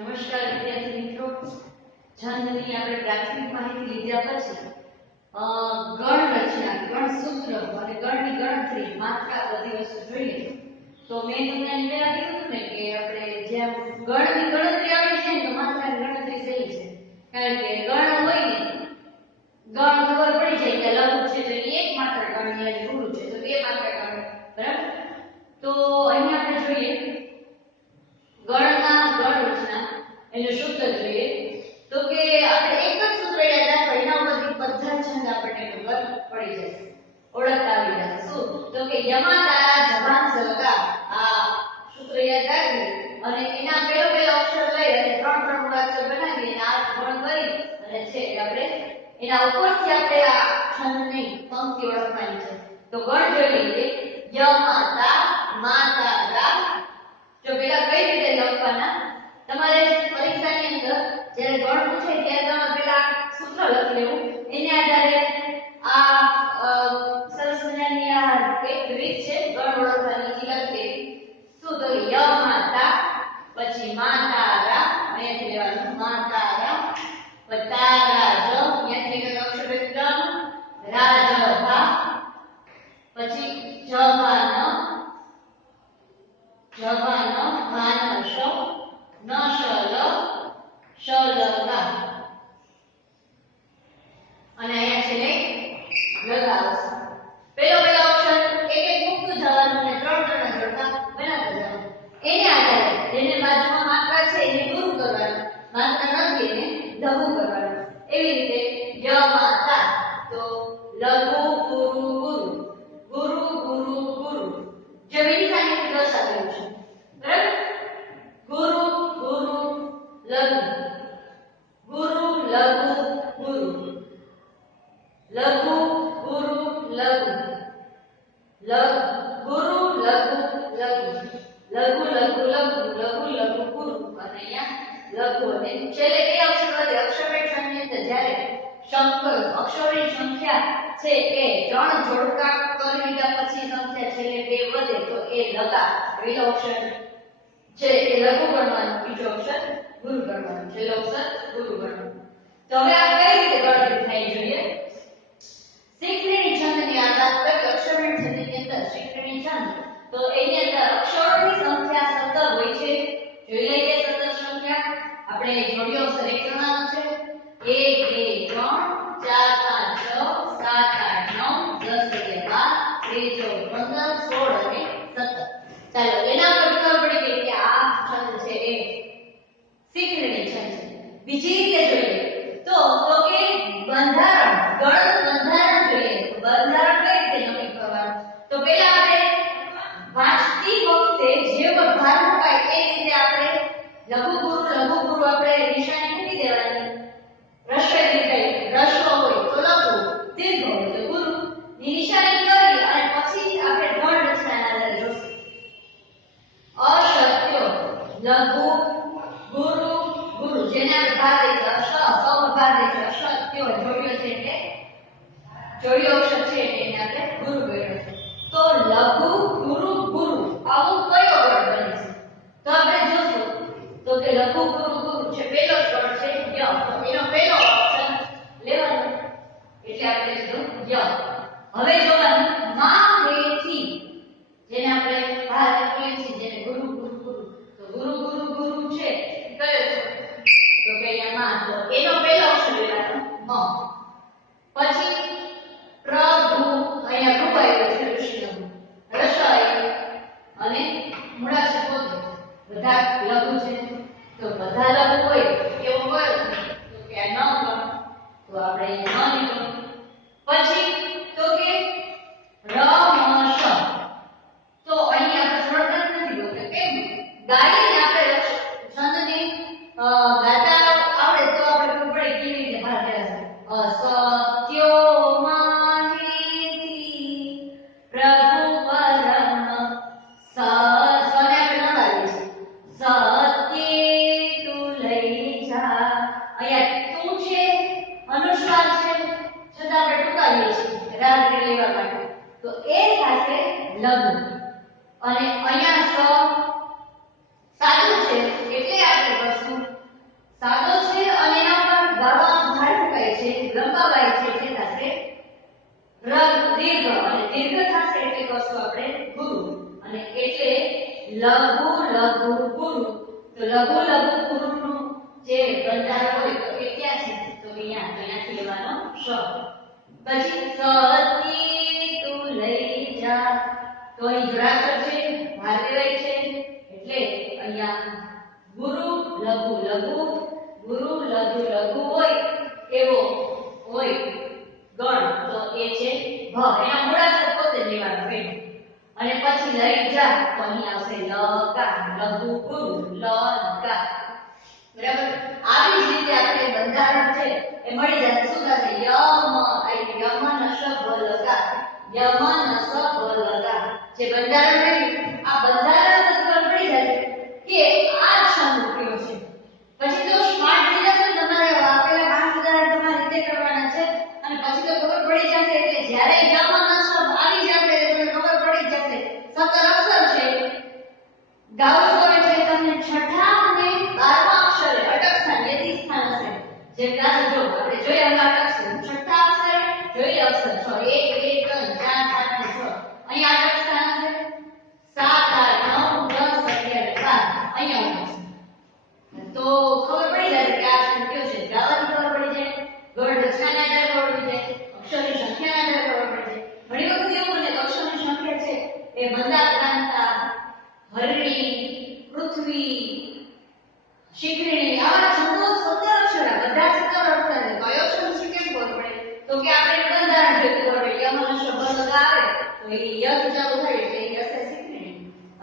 નમસ્કાર વિદ્યાર્થી મિત્રો, છંદની આપણે પ્રાથમિક માહિતી લીધા પછી ગણ રચના, ગણ સૂત્ર અને ગણની ગણતરી માત્રા બધી વસ્તુ જોઈએ. તો મેં તમને પહેલા કીધું ને કે આપણે જેમ ગણની ગણતરી આવડી છે ને તો માત્રાની ગણતરી સહેલી છે. કારણ કે ગણ હોય ને ગણ ખબર પડી જાય કે લઘુ છે તો એક માત્રા ગણની અને ગુરુ છે તો બે માત્રા ગણ, બરાબર. તો અહીંયા આપણે જોઈએ ગણના ગણ રચના એનું સૂત્ર જોઈએ તો કે આપણે એક જ સૂત્ર યાદ રાખો એના ઉપરથી બધા છંદ આપણને ખબર પડી જશે, ઓળખ આવી જશે. શું? તો કે યમા તારા જબાન સલકા, આ સૂત્ર યાદ રાખી અને એના પેલો અક્ષર લઈ અને ત્રણ મૂળાક્ષર બનાવી અને આ ગણ કરી અને છે આપણે એના ઉપરથી આપણે આ છંદની પંક્તિ ઓળખવાની છે. તો ગણ જોઈ લઈએ. યમા તા માતા રા. જો પેલા કઈ રીતે લખવાના, તમારે પરીક્ષાની અંદર જ્યારે ગણ પૂછે ત્યારે તમારે પેલા સૂત્ર લખી લેવું. એને આધારે આ સરસ મજાની આ એક રીત છે ગણ ઓળખવાની, એ લખી. શું તો ય માતા પછી માતારા, અહીંયાથી લેવાનું માતારા, પછી તારા જ, અહીંયાથી એક અક્ષર લેવાનું રાજભા, પછી જવાન ભાનશ નશલ શલકા અને અહીંયા છેલ્લે લગાવશ. પેલો અક્ષર એક મૂકતું જવાનું અને ત્રણ જોડતા બનાવતા જવાનું. એને આધારે જેને બાજુમાં માત્રા છે એને ગુરુ કરવાનું, માત્રા નથી એને લઘુ કરવાનું. એવી રીતે ય માતા તો લઘુ ગુરુ ગુરુ, ગુરુ ગુરુ ગુરુ. જે વિનિશાની દર્શાવેલું છે, બરાબર. ગુરુ ગુરુ લઘુ, ગુરુ લઘુ ગુરુ, લઘુ ગુરુ લઘુ, ગુરુ લઘુ લઘુ, લઘુ લઘુ લઘુ, લઘુ લઘુ ગુરુ. અને અહીંયા લઘુ અને છેલ્લે એ અક્ષર વધે. અક્ષરમેળ છંદની અંદર જ્યારે અક્ષરોની સંખ્યા છે એ ત્રણ જોડકા કરી લીધા પછી સંખ્યા છેલ્લે બે વધે તો એ લગા, પહેલો અક્ષર છે એ લઘુ ગણવાનું, બીજો અક્ષર ગુરુ ગણવાનું, છેલ્લો અક્ષર ગુરુ ગણવાનું. તો હવે આ કઈ રીતે ગણતરી થાય જોઈએ. શીખણી છંદની આ વાત કરી અક્ષરમેળ છંદની અંદર શીખણી છંદ તો એની અંદર અક્ષરોની સંખ્યા 17 હોય છે. જોઈ લઈએ 17 સંખ્યા. આપણે જોડીઓ અક્ષર એક ગણવાનો છે. 1 2 3 4 5 6 7 8 9 10 11 12 13 14 15 16 અને 17. ચાલો એના પર ખબર પડી ગઈ કે આ છંદ છે એ શીખણી છંદ છે. બીજી રીતે જોઈએ તો કે બંધારણ, ગણ બંધારણ જોઈએ. બંધારણ કઈ રીતે નક્કી કરવાનું, તો પહેલા આપણે વાંચતી વખતે જે ભાર મુકાય એ રીતે આપણે લઘુ ગુરુ આપણે નિશાની મૂકી દેવાની. રસ્વ દીર્ઘ, રસ્વ હોય તો લઘુ, દીર્ઘ હોય તો ગુરુ ની નિશાની કરી અને પછી આપણે ગણ રચનાના આધારે જોશું. અશક્ય, લઘુ ગુરુ ગુરુ, જેને આપણે ભાર દે છે સૌ ભાર દે છે. અશક્ય જોડ્યો છે એટલે જોડ્યો અક્ષર છે એટલે એને આપણે ગુરુ ગણ્યો છે. તો લઘુ ગુરુ ગુરુ આવો કયો ગણ બને છે, તો આપણે જોશું. તો કે લઘુ ગુરુ ગુરુ છે પહેલો ગણ છે ય, તો એનો પહેલો અક્ષર લેવાનો એટલે આપણે કીધું ય. હવે જોવાનું માથી, જેને આપણે ભાર કહીએ છીએ, જેને ગુરુ ગુરુ ગુરુ, તો ગુરુ ગુરુ ગુરુ છે કયો છે, તો કે અહીંયા માં, તો એનો પહેલો અક્ષર લેવાનો મ. પછી પ્રભુ, અહીંયા ભૂ આવ્યો છે ઋષિનો રસય અને મૂળાક્ષર પોતે બધા લઘુ છે. તો બધા લઘુ હોય એવો કયો છે, તો કે આ ન ગણ, તો આપણે ન લીધું. પછી તો કે રમશ, તો અહીંયા આપણે સરળતા નથી બોલતા. કેમ? ગાઈને આપણે છંદને ગાતા આવડે તો આપણે ખબર પડે કેવી રીતે ભાર દેવા છે. અસત્યો માહિતી પ્રભુ પરમ સને આપણે ન ગાઈએ છીએ. સત્ય તું લઈ જા, અહીંયા તું છે અનુસ્વાર છે છતાં આપણે ટૂંકાવીએ છીએ રાગ લેવા માટે, તો એ સાથે લઘુ. અને અહીંયા લઘુ લઘુ ગુરુ. તો લઘુ લઘુ ગુરુનું જે બંધારણ હોય તો એ ક્યાં છે? તો અહીંયાથી લેવાનો શ. પછી સતી તું લઈ જા. તો અહીં જોડાક્ષર છે, ભાર દેવાય છે, એટલે અહીંયા ગુરુ લઘુ લઘુ, ગુરુ લઘુ લઘુ હોય એવો હોય ગણ, તો એ છે ભ. એના મૂળાક્ષર પોતે જ લેવાનું છે. અને પછી લઈ જા, તો અહીં આવશે લકા, લઘુ ગુરુ લકા. બરાબર. આવી જ રીતે આપણે બંધારણ છે એ મળી જશે. શું થશે? યમન શબલકા, યમન શબલકા. જે બંધારણ રહ્યું, આ બંધારણ તમને મળી જશે કે આ છંદ કયો છે. પછી તો સ્માર્ટ થઈ જશે ને, તમારે આપેલા 5 ઉદાહરણ તમારે રીતે કરવાના છે અને પછી તો ખબર પડી જશે કે જ્યારે યમન શબ્દ આવી જશે એટલે તમને ખબર પડી જશે 17 અક્ષર છે. ગાવું હોય છે તમને છઠ્ઠા અને 12મા અક્ષરે અટક સ્થાન યતિ સ્થાન હશે. જે ક્લાસ જો આપણે જોઈએ હમણાં અટક સ્થાન છઠ્ઠા અક્ષરે જોઈએ અક્ષર 6 1 2 3 4 5 6 અહીંયા અટક સ્થાન હશે 7 8 9 10 11 12 અહીંયા હશે. તો ખબર પડી જાય કે આ છંદ કયો છે. ગાવાની ખબર પડી જાય, ગઢ રચનાના આધારે ખબર પડી જાય, અક્ષરની સંખ્યાના આધારે ખબર પડી જાય. ઘણી વખત એવું બને કે અક્ષરની સંખ્યા છે એ મંદાર કાંતા, હરણી, પૃથ્વી, શીખણી, આવા છંદો 17 અક્ષર, બધા 17 અક્ષર છે. કયો છંદ છે કેમ ખબર પડે? તો કે આપણે બંધારણ જોઈ ખબર પડે. યમન શબ્દ લગા આવે તો એ યસ ચાલુ થાય એટલે એ હશે શીખણી.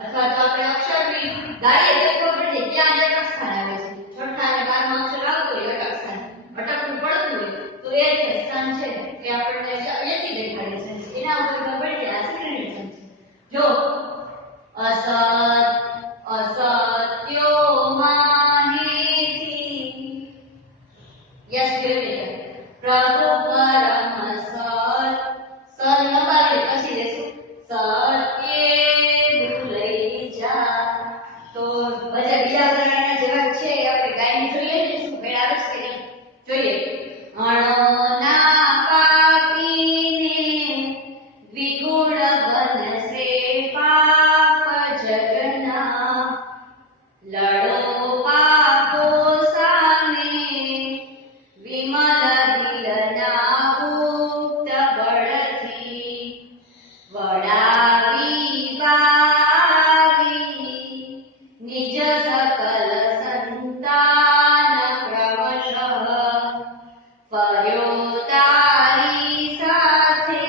અથવા તો આપણે અક્ષરની ગાડીએ તો ખબર પડે ક્યાં અટક સ્થાન આવે છે. છઠ્ઠા અને 12મા અક્ષર આવતો હોય અટક સ્થાન, અટકવું પડતું હોય તો એ છે સ્થાન છે કે આપણને યતિ દેખાડે છે. એના ઉપર ખબર પડી જાય આ શીખણી છંદ છે. જો અસત અસત્યો માહિતી યસ કેવી પ્રભુ પરમ સત સર લગાડે પછી લેશું સત્યે લઈ જા. તો બીજા ઉદાહરણના જેવા છે આપણે ગાઈને જોઈએ ને શું મેળ આવે છે કે જોઈએ. અણના પાકીને દ્વિગુણ બનશે પાપ જગના, લડો પાપો સામે વિમલ દિલના ગુપ્ત બળથી, વડાવી વાવી નિજ સકલ સંતાન ક્રમશઃ, ફર્યો તારી સાથે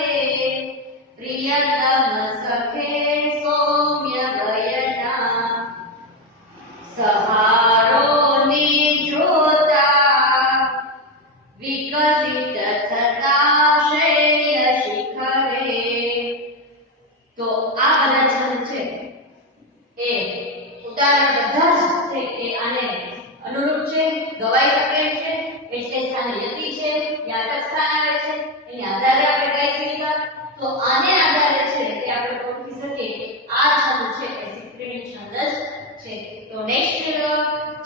પ્રિયતમ સખે સૌમ્ય ગયના, સહારો ને જોતા વિકસિત થતા શૈલ શિખરે. તો આ બધા છંદ છે એ ઉદાહરણ બધા જ છે એ આને અનુરૂપ છે, ગવાઈ શકે છે. એટલે સ્થાન યતિ છે, ત્યાં અટક સ્થાન આવે છે, એની આધારે આપણે ગાઈ શકીએ. તો આને આધારે છે કે આપણે ઓળખી શકીએ કે આ છંદ છે એ શીખણી છંદ જ છે. તો નેક્સ્ટ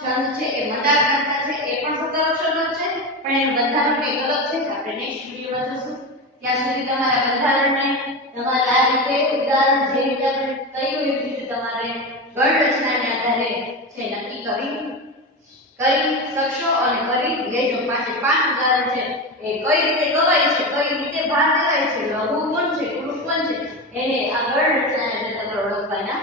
છંદ છે એ મંદાર કાંતા છે, એ પણ 17 અક્ષરનો છે પણ એનું બંધારણ કંઈક અલગ છે. આપણે નેક્સ્ટ વિડિયોમાં જોશું. ત્યાં સુધી તમારા બંધારણને તમારે આ રીતે ઉદાહરણ જે રીતે આપણે કહ્યું એવી રીતે તમારે ગણ રચનાને આધારે છે નક્કી કરી શકશો અને કરી લેજો. 5 ઉદાહરણ છે એ કઈ રીતે ગવાય છે, કઈ રીતે ભાર દેવાય છે, લઘુ કોણ છે, ગુરુ કોણ છે, એને આ ગણ રચનાને તમારે ઓળખવાના